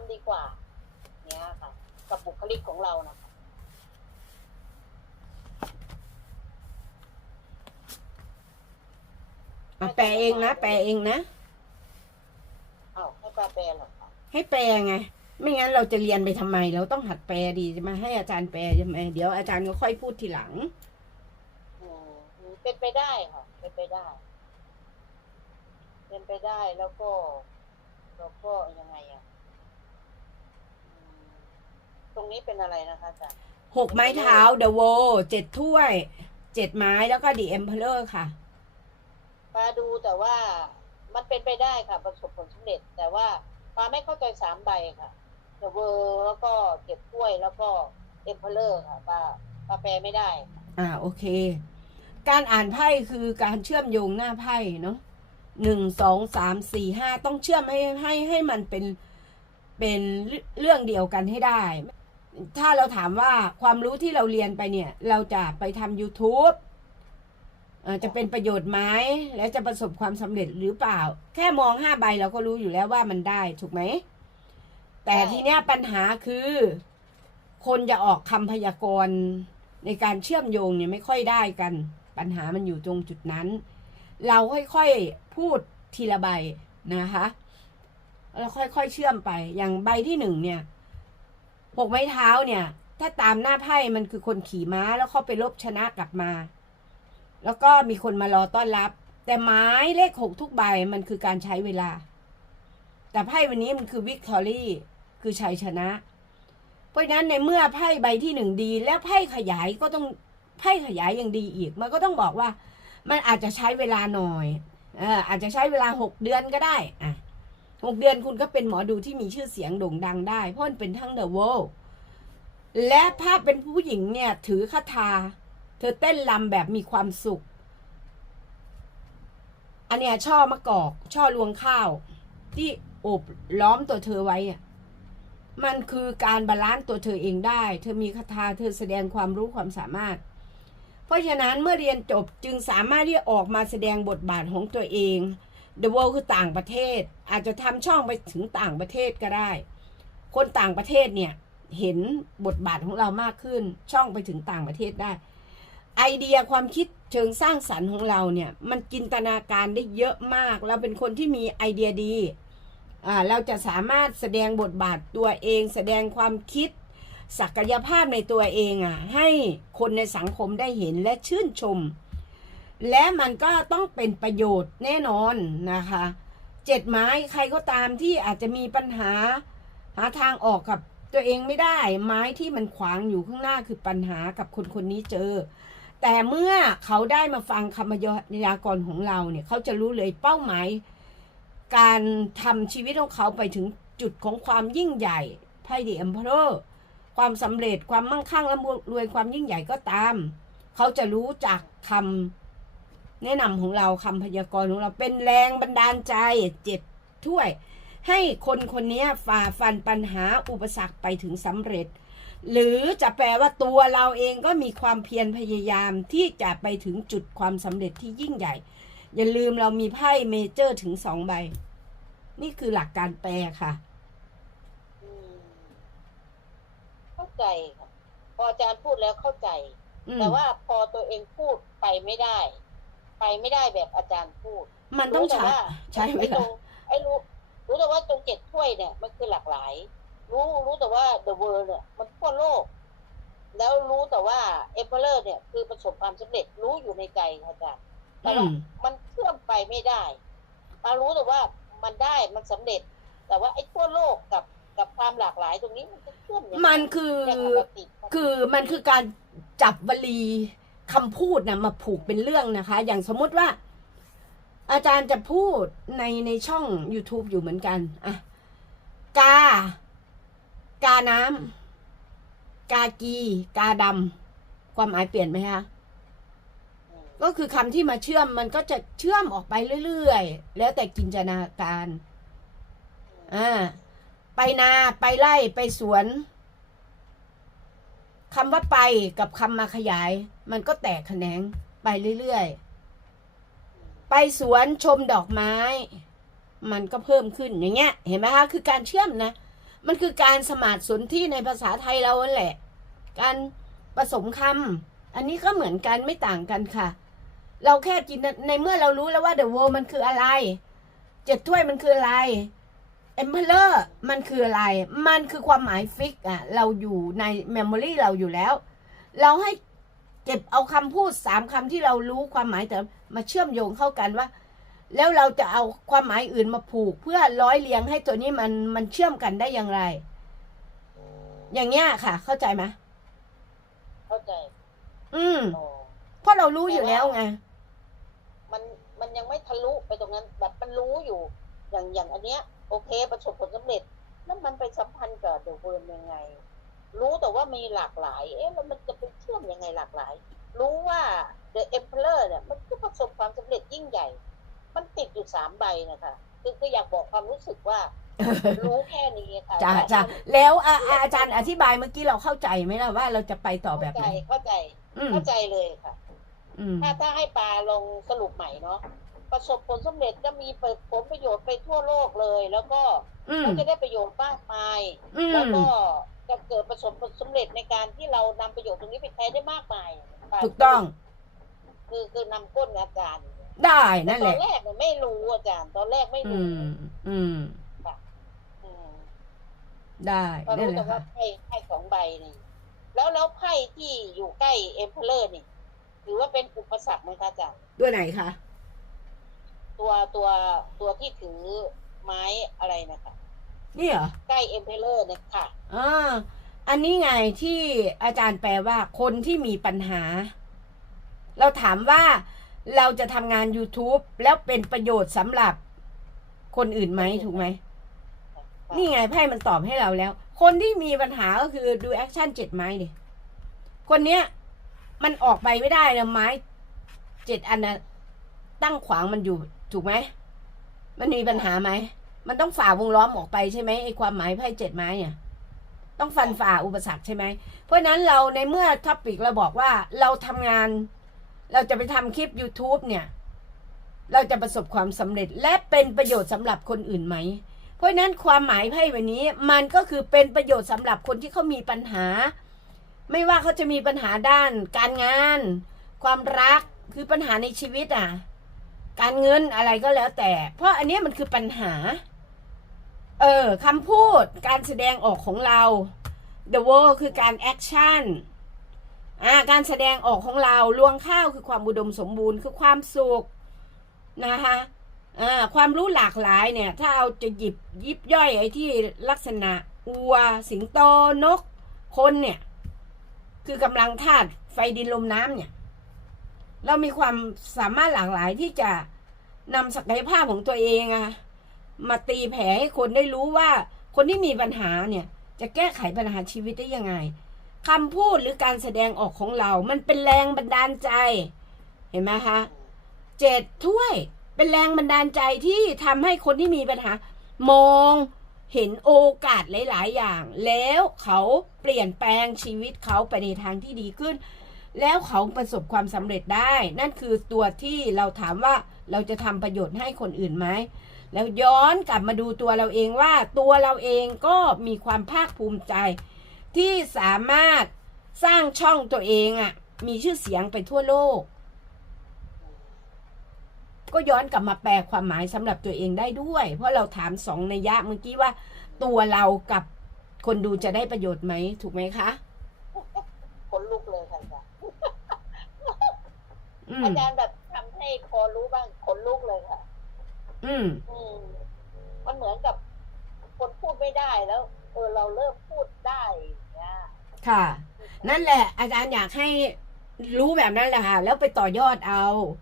ำดีกว่า เนี่ยค่ะ กับบุคลิกของเรานะคะอะแปลเองนะแปลเองนะอ้าวให้ปลาแปลเหรอคะให้แปลไง ไม่งั้นเราจะเรียนไปทำไม เราต้องหัดแปลดีจะมาให้อาจารย์แปลใช่ไหมเดี๋ยวอาจารย์ก็ค่อยพูดทีหลังอืมเป็นไปได้ค่ะเป็นไปได้เป็นไปได้แล้วก็แล้วก็ยังไงอะอืมตรง นี้เป็นอะไรนะคะอาจารย์หกไม้เท้าเดอะโวเจ็ดถ้วยเจ็ดไม้แล้วก็ดีเอ็มเพลเลอร์ค่ะปลาดูแต่ว่ามันเป็นไปได้ค่ะ ประสบผลสำเร็จ แต่ว่าปลาไม่เข้าใจสามใบค่ะเดอะเวอร์แล้วก็เก็บถ้วยแล้วก็เอ็มเพลเลอร์ค่ะปลาปลาแปลไม่ได้ อ่าโอเค การอ่านไพ่คือการเชื่อมโยงหน้าไพ่เนาะหนึ่งสองสามสี่ห้าต้องเชื่อมให้ให้ให้มันเป็นเป็นเรื่องเดียวกันให้ได้ ถ้าเราถามว่าความรู้ที่เราเรียนไปเนี่ย เราจะไปทำ YouTube จะเป็นประโยชน์ไหมและจะประสบความสำเร็จหรือเปล่า แค่มองห้าใบเราก็รู้อยู่แล้วว่ามันได้ถูกไหม แต่ทีเนี้ยปัญหาคือ คนจะออกคำพยากรณ์ในการเชื่อมโยงเนี่ยไม่ค่อยได้กัน ปัญหามันอยู่ตรงจุดนั้น เราค่อยๆพูดทีละใบนะคะแล้วค่อยๆเชื่อมไปอย่างใบที่หนึ่งเนี่ย หกไม้เท้าเนี่ย ถ้าตามหน้าไพ่มันคือคนขี่ม้าแล้วเขาไปลบชนะกลับมา แล้วก็มีคนมารอต้อนรับ แต่ไม้เลขหกทุกใบมันคือการใช้เวลา แต่ไพ่วันนี้มันคือวิกตอรี่คือชัยชนะ เพราะฉะนั้นในเมื่อไพ่ใบที่หนึ่งดี แล้วไพ่ขยายก็ต้องไพ่ขยายยังดีอีก มันก็ต้องบอกว่า มันอาจจะใช้เวลาหน่อยเอออาจจะใช้เวลาหกเดือนก็ได้อะ หกเดือนคุณก็เป็นหมอดูที่มีชื่อเสียงโด่งดังได้ เพราะมันเป็นทั้งเดอะเวลและภาพเป็นผู้หญิงเนี่ย ถือคาถาเธอเต้นรำแบบมีความสุข อันเนี้ยช่อมะกอก ช่อรวงข้าว ที่โอบล้อมตัวเธอไว้อะมันคือการบาลานซ์ตัวเธอเองได้ เธอมีคาถาเธอแสดงความรู้ความสามารถ เพราะฉะนั้นเมื่อเรียนจบจึงสามารถที่จะออกมาแสดงบทบาทของตัวเอง The World คือต่างประเทศ อาจจะทำช่องไปถึงต่างประเทศก็ได้ คนต่างประเทศเนี่ยเห็นบทบาทของเรามากขึ้น ช่องไปถึงต่างประเทศได้ ไอเดียความคิดเชิงสร้างสรรค์ของเราเนี่ย มันจินตนาการได้เยอะมาก เราเป็นคนที่มีไอเดียดีอ่าเราจะสามารถแสดงบทบาทตัวเอง แสดงความคิดศักยภาพในตัวเองอะให้คนในสังคมได้เห็นและชื่นชม และมันก็ต้องเป็นประโยชน์แน่นอนนะคะเจ็ดไม้ใครก็ตามที่อาจจะมีปัญหาหาทางออกกับตัวเองไม่ได้ ไม้ที่มันขวางอยู่ข้างหน้าคือปัญหากับคนคนนี้เจอ แต่เมื่อเขาได้มาฟังคำพยากรณ์ของเราเนี่ยเขาจะรู้เลยเป้าหมาย การทำชีวิตของเขาไปถึงจุดของความยิ่งใหญ่ไพ่ดีอ็มเพอร์ความสำเร็จความมั่งคั่งและรวยความยิ่งใหญ่ก็ตาม เขาจะรู้จากคำ แนะนำของเราคำพยากรณ์ของเราเป็นแรงบันดาลใจเจ็ดถ้วย ให้คนคนนี้ฝ่าฟันปัญหาอุปสรรคไปถึงสำเร็จ หรือจะแปลว่าตัวเราเองก็มีความเพียรพยายามที่จะไปถึงจุดความสำเร็จที่ยิ่งใหญ่ อย่าลืมเรามีไพ่เมเจอร์ถึงสองใบ นี่คือหลักการแปลค่ะอืมเข้าใจค่ะพออาจารย์พูดแล้วเข้าใจอืมแต่ว่าพอตัวเองพูดไปไม่ได้ ไปไม่ได้แบบอาจารย์พูด มันต้องรู้แต่ใช้ว่าใช้เวไอ้ตรลางไอ้รู้รู้แต่ว่าตรงเจ็ดถ้วยเนี่ยมันคือหลากหลาย รู้รู้แต่ว่า the world เนี่ยมันทั่วโลก แล้วรู้แต่ว่า e m p e r o r เนี่ยคือประสบความสำเร็จรู้อยู่ในใจค่ะอาจารย์แต่อืว่ามมันเชื่อมไปไม่ได้มารู้แต่ว่ามันได้มันสำเร็จ แต่ว่าไอ้ทั่วโลกกับกับความหลากหลายตรงนี้มันจะเชื่อมยังไงมันคืออย่างปกติคือมันคือการจับวลี คำพูดนะมาผูกเป็นเรื่องนะคะ อย่างสมมุติว่า อาจารย์จะพูดในในช่อง YouTube อยู่เหมือนกันอะกา กาน้ำกากี กาดำความหมายเปลี่ยนไหมคะก็คือคำที่มาเชื่อมมันก็จะเชื่อมออกไปเรื่อยๆ แล้วแต่จินตนาการอ่าไปนาไปไร่ไปสวนคำว่าไปกับคำมาขยาย มันก็แตกแขนงไปเรื่อยๆ ไปสวนชมดอกไม้ มันก็เพิ่มขึ้นอย่างเงี้ย เห็นไหมคะคือการเชื่อมนะ มันคือการสมาธิสนที่ในภาษาไทยเราแหละ การผสมคำอันนี้ก็เหมือนกันไม่ต่างกันค่ะ เราแค่จินในเมื่อเรารู้แล้วว่า the world มันคืออะไรเจ็ดถ้วยมันคืออะไร emperor มันคืออะไร มันคือความหมายฟิกอะเราอยู่ใน memory เราอยู่แล้ว เราให้ เก็บเอาคำพูดสามคำที่เรารู้ความหมายแต่มาเชื่อมโยงเข้ากันว่า แล้วเราจะเอาความหมายอื่นมาผูก เพื่อร้อยเรียงให้ตัวนี้มันมันเชื่อมกันได้อย่างไร อย่างเงี้ยค่ะ เข้าใจไหมเข้าใจ อืมโอ้เพราะเรารู้อยู่แล้วไงมันมันยังไม่ทะลุไปตรงนั้นแบบมันรู้อยู่ อย่างอย่างอันเนี้ย โอเค ประสบผลสำเร็จแล้วมันไปสัมพันธ์กับเดอะเวิร์ยังไง รู้แต่ว่ามีหลากหลาย เอ๊ะแล้วมันจะไปเชื่อมยังไงหลากหลาย รู้ว่า The Emperor เนี่ยมันก็ประสบความสำเร็จยิ่งใหญ่ มันติดอยู่สามใบนะคะคือคืออยากบอกความรู้สึกว่า รู้แค่นี้ค่ะจ้าจ้าแล้วอะอะอาจารย์อธิบายเมื่อกี้เราเข้าใจไหมล่ะว่าเราจะไปต่อแบบเข้าไหใจนเข้าใจอืมเข้าใจเลยค่ะอืมถ้าถ้าให้ปลาลงสรุปใหม่เนาะประสบผลสำเร็จก็มีเปิดผลประโยชน์ไปทั่วโลกเลย แล้วก็อืมเราจะได้ประโยชน์มากมายอืแล้วมก็ จะเกิดประสบผลสำเร็จในการที่เรานำประโยชน์ตรงนี้ไปใช้ได้มากมายปลาถูกต้อง คือคือนำก้นอาจารย์ ได้นั่นตแหอละนแรกเนี่ยไม่รู้อาจารย์ ตอนแรกไม่อืรู้มอืม อืมได้ก็นั่นรู้แหแต่ละว่าค่ะไพ่ไพ่สองใบนี่แล้วแล้วไพ่ที่อยู่ใกล้เอ็มเพลเลอร์นี่ถือว่าเป็นอุปสรรคไหมคะอาจารย์ตัวไหนคะตัวตัวตัวที่ถือไม้อะไรนะคะ นี่เหรอ ใกล้เอ็มเพลเลอร์เนี่ยค่ะอ่าอันนี้ไงที่อาจารย์แปลว่า คนที่มีปัญหา เราถามว่าเราจะทำงาน YouTube แล้วเป็นประโยชน์สำหรับคนอื่นไหมถูกไหม นี่ไงไพ่มันตอบให้เราแล้ว คนที่มีปัญหาก็คือดูแอคชั่นเจ็ดไม้ดิคนเนี้ย มันออกไปไม่ได้นะไม้เจ็ดอันนะตั้งขวางมันอยู่ถูกไหม มันมีปัญหาไหม มันต้องฝ่าวงล้อมออกไปใช่ไหมไอ้ความหมายไพ่เจ็ดไม้เนี่ยต้องฟันฝ่าอุปสรรคใช่ไหม เพราะฉะนั้นเราในเมื่อท็อปิกเราบอกว่าเราทำงาน เราจะไปทำคลิป YouTube เนี่ย เราจะประสบความสำเร็จและเป็นประโยชน์สำหรับคนอื่นไหม เพราะฉะนั้นความหมายไพ่วันนี้มันก็คือเป็นประโยชน์สำหรับคนที่เขามีปัญหา ไม่ว่าเขาจะมีปัญหาด้าน การงาน ความรักคือปัญหาในชีวิตอะ การเงินอะไรก็แล้วแต่ เพราะอันนี้มันคือปัญหา เออคำพูดการแสดงออกของเรา the word คือการแอคชั่นอ่าการแสดงออกของเราลวงข้าวคือความอุดมสมบูรณ์คือความสุขนะคะอ่าความรู้หลากหลายเนี่ย ถ้าเอาจะหยิบยิบย่อยไอ้ที่ลักษณะอัว สิงโตนก คนเนี่ย คือกำลังธาตุไฟดินลมน้ำเนี่ย เรามีความสามารถหลากหลายที่จะนำศักยภาพของตัวเองอะ มาตีแผลให้คนได้รู้ว่า คนที่มีปัญหาเนี่ยจะแก้ไขปัญหาชีวิตได้ยังไงคำพูดหรือการแสดงออกของเรา มันเป็นแรงบันดาลใจ เห็นไหมคะเจ็ดถ้วยเป็นแรงบันดาลใจที่ทำให้คนที่มีปัญหามองเห็นโอกาสหลาย ๆ อย่าง แล้วเขาเปลี่ยนแปลงชีวิตเขาไปในทางที่ดีขึ้น แล้วเขาประสบความสำเร็จได้ นั่นคือตัวที่เราถามว่าเราจะทำประโยชน์ให้คนอื่นไหม แล้วย้อนกลับมาดูตัวเราเองว่าตัวเราเองก็มีความภาคภูมิใจ ที่สามารถสร้างช่องตัวเองอะ่ะ มีชื่อเสียงไปทั่วโลก ก็ย้อนกลับมาแปลความหมายสำหรับตัวเองได้ด้วย เพราะเราถามสองนัยยะเมื่อกี้ว่า ตัวเรากับคนดูจะได้ประโยชน์ไหมถูกไหมคะขนลุกเลยค่ะอาจารย์อือามจารย์แบบทำให้พอรู้บ้างขนลุกเลยค่ะ อืมอืมมันเหมือนกับคนพูดไม่ได้แล้ว เออเราเริ่มพูดได้อย่างเนี่ยค่ะ นั่นแหละ อาจารย์อยากให้รู้แบบนั้นแหละค่ะ แล้วไปต่อยอดเอา